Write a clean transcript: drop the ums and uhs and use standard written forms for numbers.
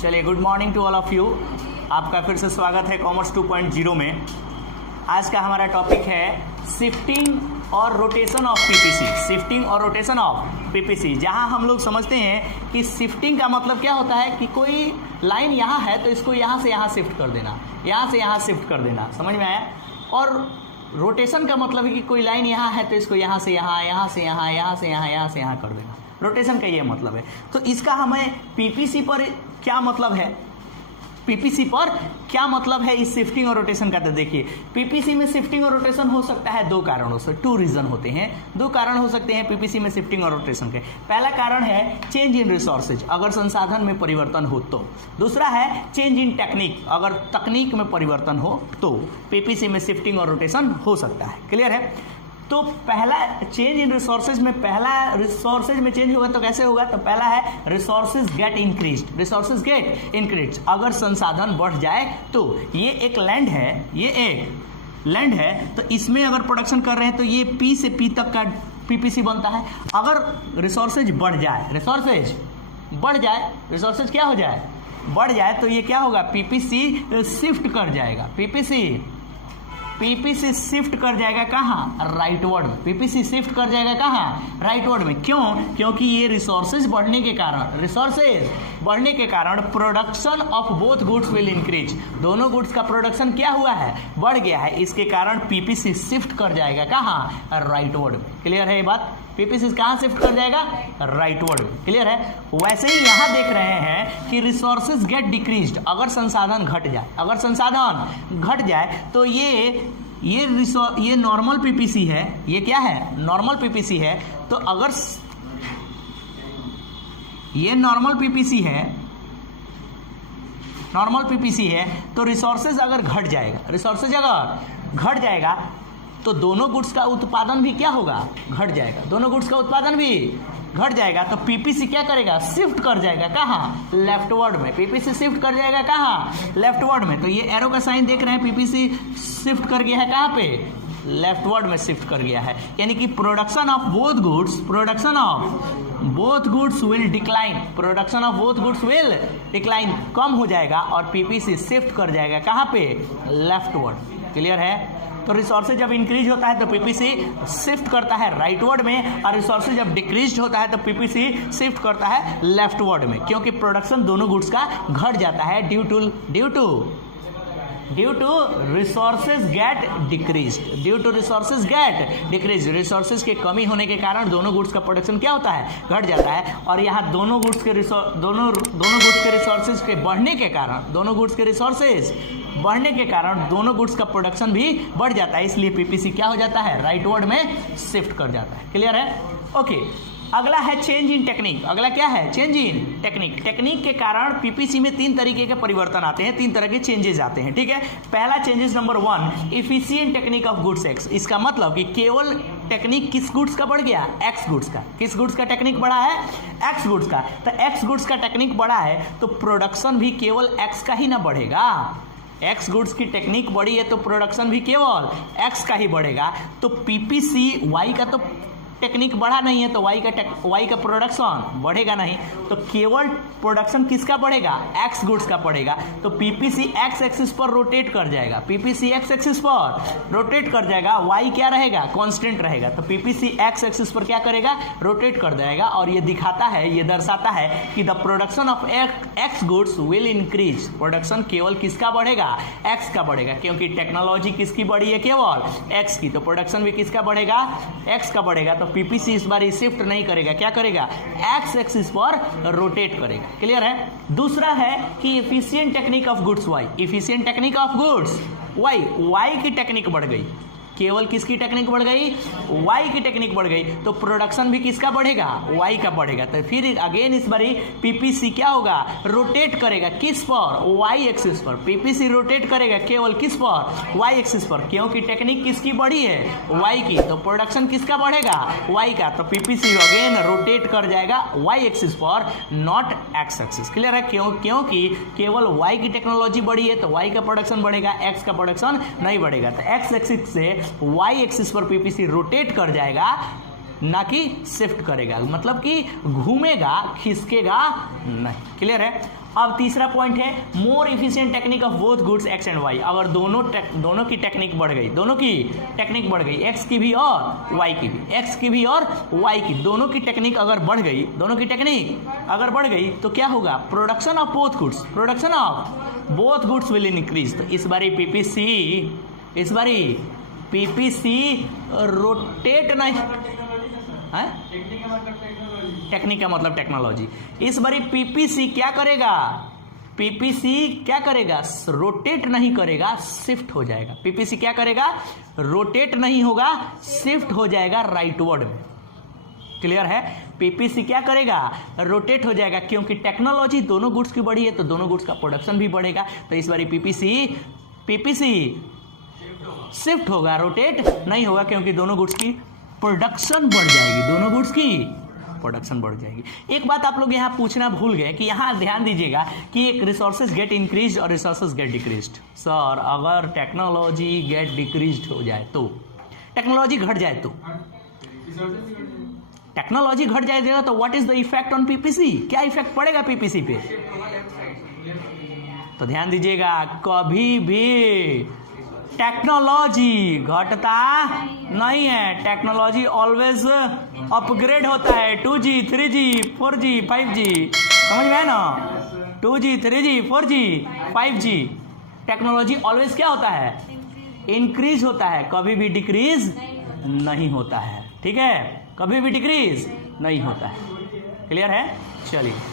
चलिए, good morning to all of you. आपका फिर से स्वागत है कॉमर्स 2.0 में। आज का हमारा टॉपिक है शिफ्टिंग और रोटेशन ऑफ पीपीसी। शिफ्टिंग और रोटेशन ऑफ पीपीसी, जहां हम लोग समझते हैं कि शिफ्टिंग का मतलब क्या होता है कि कोई लाइन यहाँ है तो इसको यहाँ से यहाँ शिफ्ट कर देना, यहाँ से यहाँ शिफ्ट कर देना, समझ में आया। और रोटेशन का मतलब है कि कोई लाइन यहाँ है तो इसको यहाँ से यहाँ, यहाँ से यहाँ, यहाँ से यहाँ, यहाँ से यहाँ कर देना। रोटेशन का ये मतलब है। तो इसका हमें पीपीसी पर क्या मतलब है, पीपीसी पर क्या मतलब है इस शिफ्टिंग और रोटेशन का। तो देखिए, पीपीसी में शिफ्टिंग और रोटेशन हो सकता है दो कारणों से, टू रीजन होते हैं, दो कारण हो सकते हैं पीपीसी में शिफ्टिंग और रोटेशन के। पहला कारण है चेंज इन रिसोर्सेज, अगर संसाधन में परिवर्तन हो तो। दूसरा है चेंज इन टेक्निक, अगर तकनीक में परिवर्तन हो तो पीपीसी में शिफ्टिंग और रोटेशन हो सकता है। क्लियर है। तो पहला चेंज इन रिसोर्सेज में, पहला रिसोर्सेज में चेंज होगा तो कैसे होगा। तो पहला है resources get increased, resources get increased, अगर संसाधन बढ़ जाए तो। ये एक लैंड है, ये एक लैंड है, तो इसमें अगर प्रोडक्शन कर रहे हैं तो ये पी से पी तक का पीपीसी बनता है। अगर रिसोर्सेज बढ़ जाए, रिसोर्सेज बढ़ जाए, रिसोर्सेज क्या हो जाए, बढ़ जाए, तो ये क्या होगा, पीपीसी शिफ्ट कर जाएगा, पीपीसी शिफ्ट कर जाएगा कहाँ, राइटवर्ड में। पीपीसी शिफ्ट कर जाएगा कहाँ, राइटवर्ड में। क्यों? क्योंकि ये रिसोर्सेज बढ़ने के कारण, रिसोर्सेज बढ़ने के कारण production of both goods will increase, दोनों गुड्स का प्रोडक्शन क्या हुआ है, बढ़ गया है। इसके कारण पीपीसी शिफ्ट कर जाएगा कहाँ, राइटवर्ड में। क्लियर है ये बात। पीपीसी कहाँ शिफ्ट कर जाएगा, राइटवर्ड में। क्लियर है। वैसे ही यहाँ देख रहे हैं कि रिसोर्सेज गेट डिक्रीज्ड, अगर संसाधन घट जाए, अगर संसाधन घट जाए तो ये नॉर्मल पीपीसी है, ये क्या है, नॉर्मल पीपीसी है। तो अगर ये नॉर्मल पीपीसी है, नॉर्मल पीपीसी है, तो रिसोर्सेज अगर घट जाएगा, रिसोर्सेज अगर घट जाएगा तो दोनों गुड्स का उत्पादन भी क्या होगा, घट जाएगा, दोनों गुड्स का उत्पादन भी घट जाएगा। तो पीपीसी क्या करेगा, शिफ्ट कर जाएगा कहाँ, लेफ्टवर्ड में। पीपीसी शिफ्ट कर जाएगा कहाँ, लेफ्टवर्ड में। तो ये एरो का साइन देख रहे हैं, पीपीसी शिफ्ट कर गया है कहाँ पे, लेफ्टवर्ड में शिफ्ट कर गया है। यानी कि production of both goods, production of both goods will decline, production of both goods will decline, कम हो जाएगा और पीपीसी शिफ्ट कर जाएगा कहाँ पे, लेफ्टवर्ड। क्लियर है। तो रिसोर्सेज जब इंक्रीज होता है तो पीपीसी शिफ्ट करता है राइटवर्ड में, और रिसोर्सेज जब डिक्रीज होता है तो पीपीसी शिफ्ट करता है लेफ्टवर्ड में, क्योंकि प्रोडक्शन दोनों गुड्स का घट जाता है due to resources get decreased, due to resources get decrease, resources के कमी होने के कारण दोनों गुड्स का प्रोडक्शन क्या होता है, घट जाता है। और यहाँ दोनों गुड्स के रिसोर्सेज के बढ़ने के कारण, दोनों गुड्स के रिसोर्सेज बढ़ने के कारण दोनों गुड्स का प्रोडक्शन भी बढ़ जाता है, इसलिए पीपीसी क्या हो जाता है, राइटवर्ड में शिफ्ट कर जाता है। क्लियर है। ओके, अगला है चेंज इन टेक्निक। अगला क्या है, चेंज इन टेक्निक। टेक्निक के कारण पीपीसी में तीन तरीके के परिवर्तन आते हैं, तीन तरह के चेंजेस आते हैं। ठीक है। पहला changes number 1, efficient technique of goods x. इसका मतलब कि केवल टेक्निक किस गुड्स का बढ़ गया, एक्स गुड्स का। किस गुड्स का टेक्निक बढ़ा है, एक्स गुड्स का। तो एक्स गुड्स का टेक्निक बढ़ा है तो प्रोडक्शन भी केवल एक्स का ही ना बढ़ेगा, एक्स गुड्स की टेक्निक बढ़ी है तो प्रोडक्शन भी केवल एक्स का ही बढ़ेगा। तो पीपीसी वाई का तो टेक्निक बढ़ा नहीं है तो वाई का प्रोडक्शन बढ़ेगा नहीं, तो केवल प्रोडक्शन किसका बढ़ेगा, एक्स गुड्स का बढ़ेगा। तो पीपीसी एक्स एक्सिस पर रोटेट कर जाएगा, पीपीसी एक्स एक्सिस पर रोटेट कर जाएगा, वाई क्या रहेगा, कांस्टेंट रहेगा। तो पीपीसी एक्स एक्सिस पर क्या करेगा, रोटेट कर जाएगा। और ये दिखाता है, ये दर्शाता है कि the production of x goods will increase, production केवल किसका बढ़ेगा, एक्स का बढ़ेगा, क्योंकि टेक्नोलॉजी किसकी बढ़ी है, केवल एक्स की। तो प्रोडक्शन भी किसका बढ़ेगा, एक्स का बढ़ेगा। तो पीपीसी इस बार शिफ्ट नहीं करेगा, क्या करेगा, एक्स एक्सिस पर रोटेट करेगा। क्लियर है। दूसरा है कि efficient technique of goods Y, efficient technique of goods Y, Y की टेक्निक बढ़ गई, केवल किसकी टेक्निक बढ़ गई, वाई की टेक्निक बढ़ गई, तो प्रोडक्शन भी किसका बढ़ेगा, वाई का बढ़ेगा। तो फिर अगेन इस बारी पीपीसी क्या होगा, रोटेट करेगा किस पर, वाई एक्सिस पर। पीपीसी रोटेट करेगा केवल किस पर, वाई एक्सिस पर, क्योंकि टेक्निक किसकी बढ़ी है, वाई की, तो प्रोडक्शन किसका बढ़ेगा, वाई का। तो पीपीसी अगेन रोटेट कर जाएगा वाई एक्सिस पर, नॉट एक्स एक्सिस। क्लियर है। क्योंकि केवल वाई की टेक्नोलॉजी बढ़ी है तो वाई का प्रोडक्शन बढ़ेगा, एक्स का प्रोडक्शन नहीं बढ़ेगा। तो एक्स एक्सिस से वाई एक्सिस पर पीपीसी रोटेट कर जाएगा, ना कि शिफ्ट करेगा, मतलब कि घूमेगा, खिसकेगा नहीं। क्लियर है। अब तीसरा पॉइंट है more efficient technique of both goods X and Y. अगर दोनों की टेक्निक बढ़ गई, दोनों की टेक्निक बढ़ गई, एक्स की भी और वाई की भी, एक्स की भी और वाई की, दोनों की टेक्निक अगर बढ़ गई, दोनों की टेक्निक अगर बढ़ गई तो क्या होगा? Production of both goods, production of both goods will increase. तो इस बारी पीपीसी रोटेट नहीं, टेक्निक का मतलब टेक्नोलॉजी। इस बारी पीपीसी क्या करेगा? पीपीसी क्या करेगा? रोटेट नहीं करेगा, शिफ्ट हो जाएगा। पीपीसी क्या करेगा? रोटेट नहीं होगा, शिफ्ट हो जाएगा राइटवर्ड में। क्लियर है? पीपीसी क्या करेगा? रोटेट हो जाएगा, क्योंकि टेक्नोलॉजी दोनों गुड्स की बढ़ी है तो दोनों गुड्स का प्रोडक्शन भी बढ़ेगा। तो इस बारी पीपीसी शिफ्ट होगा, रोटेट नहीं होगा, क्योंकि दोनों गुड्स की प्रोडक्शन बढ़ जाएगी, दोनों गुड्स की प्रोडक्शन बढ़ जाएगी। एक बात आप लोग यहाँ पूछना भूल गए कि यहाँ ध्यान दीजिएगा कि एक रिसोर्सेज गेट इंक्रीज और रिसोर्सेज गेट डिक्रीज्ड। सर अगर टेक्नोलॉजी गेट डिक्रीज्ड हो जाए तो, टेक्नोलॉजी घट जाए तो, टेक्नोलॉजी घट जाएगा तो what is the effect on PPC? क्या इफेक्ट पड़ेगा पीपीसी पे? तो ध्यान दीजिएगा, कभी भी टेक्नोलॉजी घटता नहीं है, टेक्नोलॉजी ऑलवेज अपग्रेड होता है। 2G 3G 4G 5G, समझ में है ना? 2G 3G 4G 5G, technology always क्या होता है? इंक्रीज होता है, कभी भी डिक्रीज नहीं होता है। ठीक है, कभी भी डिक्रीज नहीं होता है। क्लियर है? चलिए।